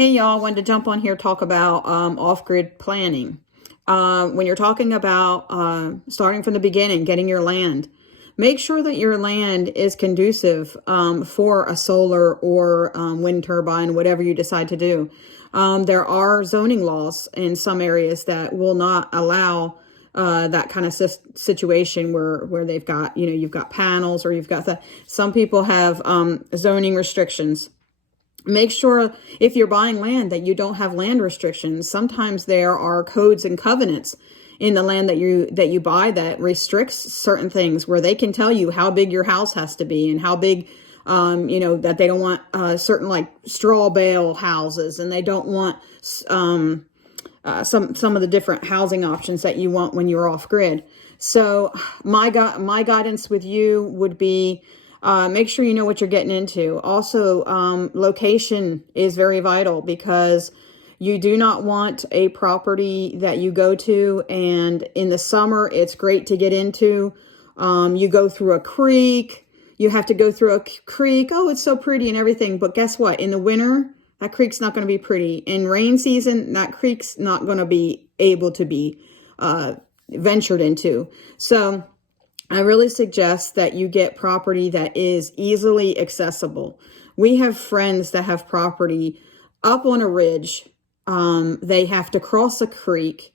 Hey y'all, wanted to jump on here talk about off-grid planning. When you're talking about starting from the beginning, getting your land, make sure that your land is conducive for a solar or wind turbine, whatever you decide to do. There are zoning laws in some areas that will not allow that kind of situation where they've got, you've got panels or you've got some people have zoning restrictions. Make sure if you're buying land that you don't have land restrictions. Sometimes there are codes and covenants in the land that you buy that restricts certain things, where they can tell you how big your house has to be and how big, that they don't want certain like straw bale houses, and they don't want some of the different housing options that you want when you're off grid. So my guidance with you would be, make sure you know what you're getting into. Also, location is very vital, because you do not want a property that you go to and in the summer it's great to get into. You go through a creek, you have to go through a creek. Oh, it's so pretty and everything. But guess what? In the winter, that creek's not going to be pretty. In rain season, that creek's not going to be able to be ventured into. So I really suggest that you get property that is easily accessible. We have friends that have property up on a ridge. They have to cross a creek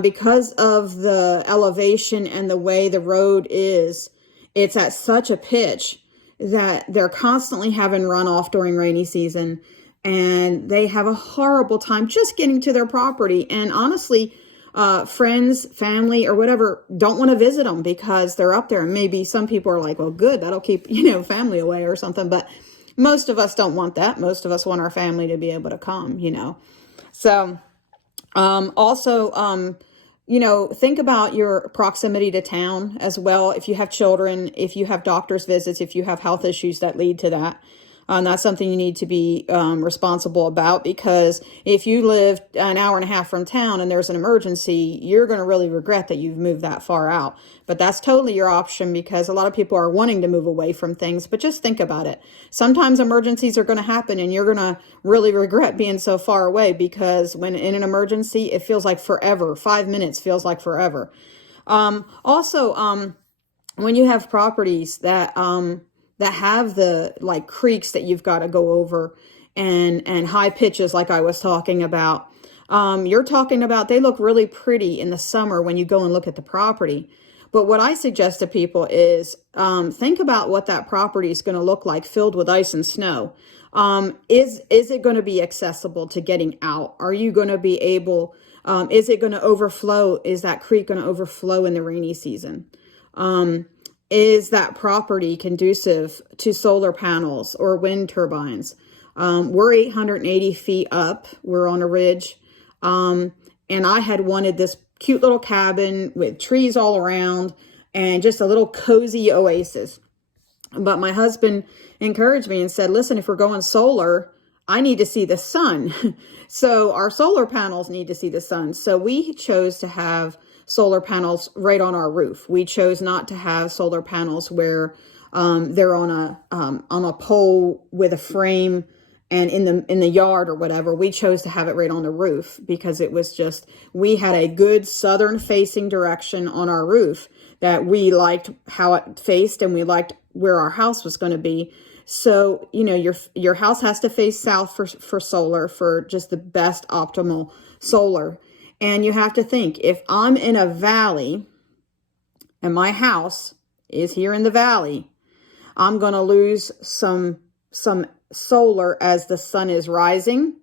because of the elevation and the way the road is. It's at such a pitch that they're constantly having runoff during rainy season, and they have a horrible time just getting to their property. And honestly, friends, family, or whatever don't want to visit them because they're up there. And maybe some people are like, well, good, that'll keep, family away or something. But most of us don't want that. Most of us want our family to be able to come, So, also, think about your proximity to town as well. If you have children, if you have doctor's visits, if you have health issues that lead to that. That's something you need to be responsible about, because if you live an hour and a half from town and there's an emergency, you're going to really regret that you've moved that far out. But that's totally your option, because a lot of people are wanting to move away from things. But just think about it. Sometimes emergencies are going to happen and you're going to really regret being so far away, because when in an emergency, it feels like forever. 5 minutes feels like forever. Also, when you have properties that have the like creeks that you've got to go over and high pitches like I was talking about. You're talking about, they look really pretty in the summer when you go and look at the property. But what I suggest to people is think about what that property is going to look like filled with ice and snow. Is it going to be accessible to getting out? Are you going to be able, is it going to overflow? Is that creek going to overflow in the rainy season? Is that property conducive to solar panels or wind turbines? We're 880 feet up. We're on a ridge. And I had wanted this cute little cabin with trees all around and just a little cozy oasis. But my husband encouraged me and said, listen, if we're going solar, I need to see the sun. So our solar panels need to see the sun. So we chose to have solar panels right on our roof. We chose not to have solar panels where they're on a pole with a frame and in the yard or whatever. We chose to have it right on the roof, because it was just, we had a good southern facing direction on our roof that we liked how it faced, and we liked where our house was going to be. So, your house has to face south for solar, for just the best optimal solar. And you have to think, if I'm in a valley and my house is here in the valley, I'm going to lose some solar as the sun is rising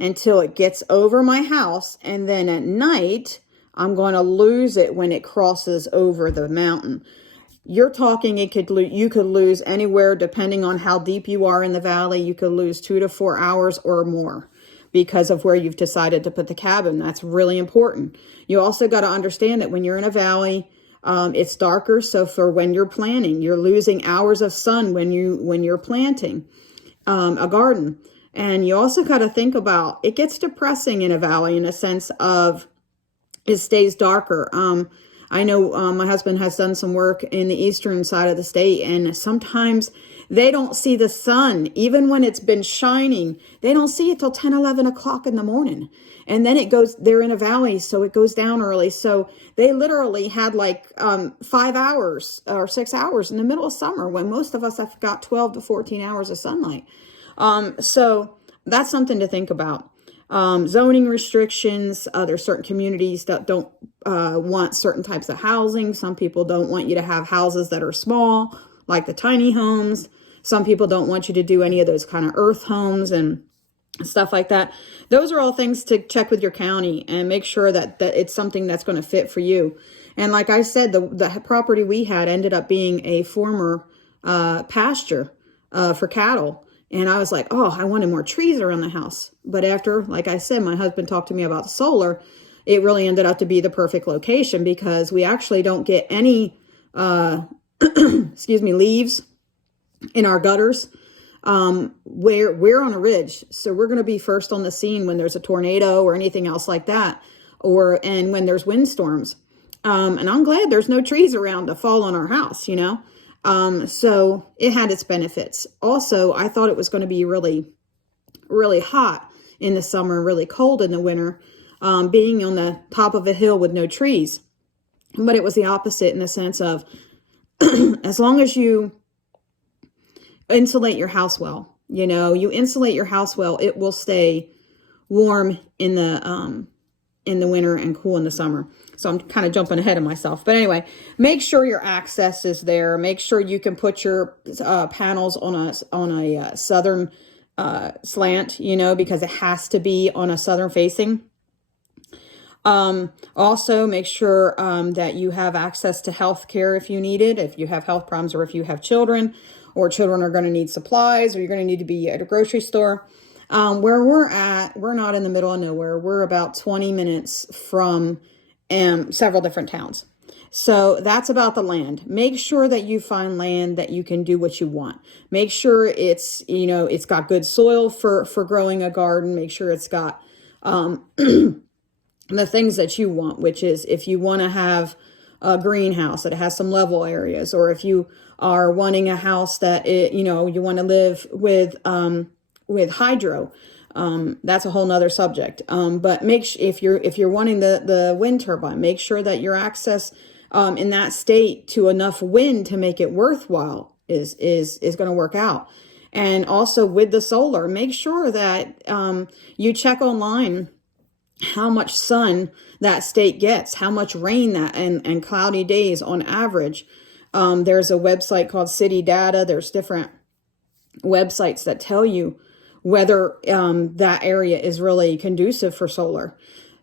until it gets over my house. And then at night, I'm going to lose it when it crosses over the mountain. You're talking, you could lose anywhere, depending on how deep you are in the valley, you could lose 2 to 4 hours or more, because of where you've decided to put the cabin. That's really important. You also got to understand that when you're in a valley, it's darker. So for when you're planting, you're losing hours of sun when you're planting a garden. And you also got to think about, it gets depressing in a valley in a sense of it stays darker. I know my husband has done some work in the eastern side of the state, and sometimes They don't see the sun. Even when it's been shining, they don't see it till 10, 11 o'clock in the morning. And then it goes, they're in a valley, so it goes down early. So they literally had like 5 hours or 6 hours in the middle of summer when most of us have got 12 to 14 hours of sunlight. So that's something to think about. Zoning restrictions. There's certain communities that don't want certain types of housing. Some people don't want you to have houses that are small, like the tiny homes. Some people don't want you to do any of those kind of earth homes and stuff like that. Those are all things to check with your county and make sure that it's something that's going to fit for you. And like I said, the property we had ended up being a former pasture for cattle. And I was like, oh, I wanted more trees around the house. But after, like I said, my husband talked to me about the solar, it really ended up to be the perfect location because we actually don't get any, leaves in our gutters. We're on a ridge, so we're going to be first on the scene when there's a tornado or anything else like that, and when there's windstorms. And I'm glad there's no trees around to fall on our house, So it had its benefits. Also, I thought it was going to be really, really hot in the summer, really cold in the winter, being on the top of a hill with no trees. But it was the opposite in the sense of as long as you insulate your house well, you insulate your house well, it will stay warm in the winter and cool in the summer. So I'm kind of jumping ahead of myself. But anyway, make sure your access is there. Make sure you can put your panels on a southern slant, because it has to be on a southern facing. Also make sure that you have access to health care if you need it, if you have health problems or if you have children, or children are going to need supplies, or you're going to need to be at a grocery store. Where we're at, we're not in the middle of nowhere. We're about 20 minutes from several different towns. So that's about the land. Make sure that you find land that you can do what you want. Make sure it's got good soil for growing a garden. Make sure it's got the things that you want, which is if you want to have a greenhouse that has some level areas, or if you are wanting a house that you want to live with hydro. That's a whole nother subject. But if you're wanting the wind turbine, make sure that your access in that state to enough wind to make it worthwhile is going to work out. And also with the solar, make sure that you check online how much sun that state gets, how much rain and cloudy days on average. There's a website called City Data. There's different websites that tell you whether that area is really conducive for solar.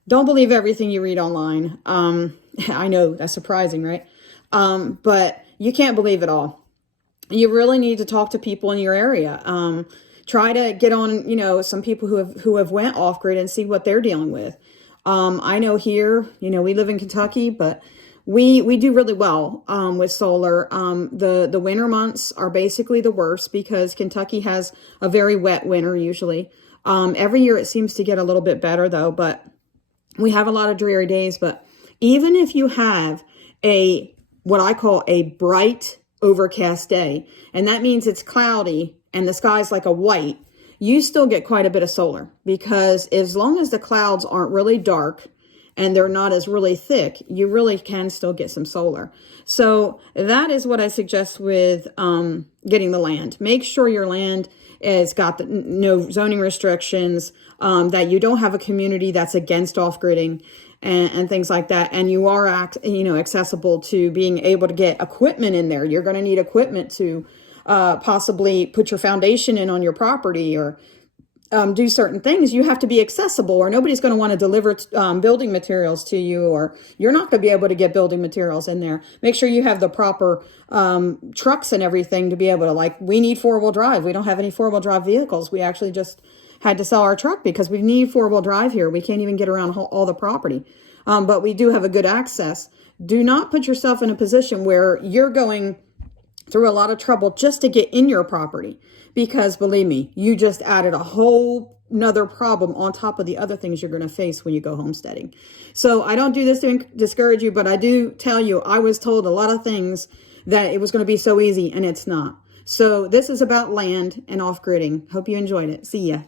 Don't believe everything you read online. I know that's surprising, right? But you can't believe it all. You really need to talk to people in your area. Try to get on, some people who have went off grid and see what they're dealing with. I know here, we live in Kentucky, but we do really well with solar. The winter months are basically the worst because Kentucky has a very wet winter usually. Every year it seems to get a little bit better though, but we have a lot of dreary days. But even if you have what I call a bright overcast day, and that means it's cloudy and the sky's like a white, you still get quite a bit of solar, because as long as the clouds aren't really dark and they're not as really thick, you really can still get some solar. So that is what I suggest with getting the land. Make sure your land has got no zoning restrictions, that you don't have a community that's against off-gridding and things like that. And you are accessible to being able to get equipment in there. You're going to need equipment to possibly put your foundation in on your property or do certain things. You have to be accessible, or nobody's going to want to deliver building materials to you, or you're not going to be able to get building materials in there. Make sure you have the proper trucks and everything to be able to, we need 4-wheel drive. We don't have any 4-wheel drive vehicles. We actually just had to sell our truck because we need 4-wheel drive here. We can't even get around all the property. But we do have a good access. Do not put yourself in a position where you're going through a lot of trouble just to get in your property, because believe me, you just added a whole nother problem on top of the other things you're going to face when you go homesteading. So I don't do this to discourage you, but I do tell you, I was told a lot of things that it was going to be so easy, and it's not. So this is about land and off-gridding. Hope you enjoyed it. See ya.